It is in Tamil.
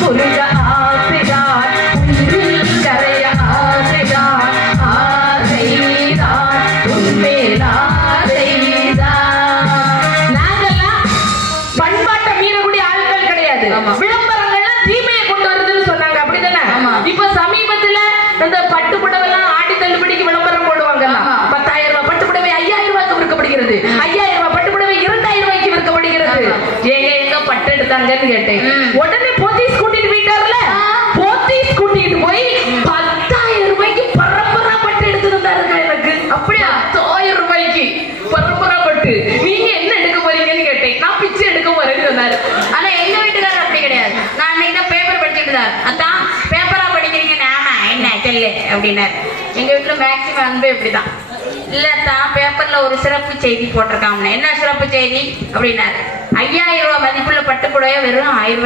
முருக ஆசைதான் உன்னில் கரைய ஆசைதான் ஆசைதான் உன்மேல் ஆசைதான். நாங்கெல்லாம் பண்பாட்டை மீறக்கூடிய ஆட்கள் கிடையாது. விளம்பரங்கள்லாம் தீமையை கொண்டு வருதுன்னு சொன்னாங்க, அப்படிதானே? இப்ப சமீபத்துல இந்த பட்டு புடவெல்லாம் ஆடி தள்ளுபடிக்கு விளம்பரம் போடுவாங்க. 10,000 ரூபாய் பட்டு புடவை 5,000 ரூபாய்க்கு விற்கப்படுகிறது, 5,000 ரூபாய் பட்டு புடவை 2,000 ரூபாய்க்கு விற்கப்படுகிறது. எங்க பட்டு எடுத்தாங்கன்னு கேட்டேன். உடனே போத்தீஸ் கூட்டிட்டு போயிட்டார்ல, போத்தீஸ் கூட்டிட்டு போய் 10,000 ரூபாய்க்கு பரம்பரா பட்டு எடுத்து தந்தாருங்க எனக்கு. அப்படியா? 10,000 ரூபாய்க்கு பரம்பரா பட்டு. நீங்க என்ன எடுக்க போறீங்கன்னு கேட்டேன். நான் பிச்சை எடுக்க போறேன்னு சொன்னாரு. ஆனா எங்க வீட்டுக்காரர் அப்படி கிடையாது. நான் அன்னைக்கு தான் பேப்பர் படிச்சுட்டு தான், அதான் பேப்பரா படிக்கிறீங்க நாம என்ன சொல்லு அப்படின்னாரு. எங்க வீட்டுல மேக்சிமம் அன்பு இப்படிதான். இல்லத்தான் பேப்பர்ல ஒரு சிறப்பு செய்தி போட்டிருக்காங்க. என்ன சிறப்பு செய்தி அப்படின்னாரு. 5,000 ரூபாய் மதிப்புள்ள பட்டு புடவை வெறும் 1,000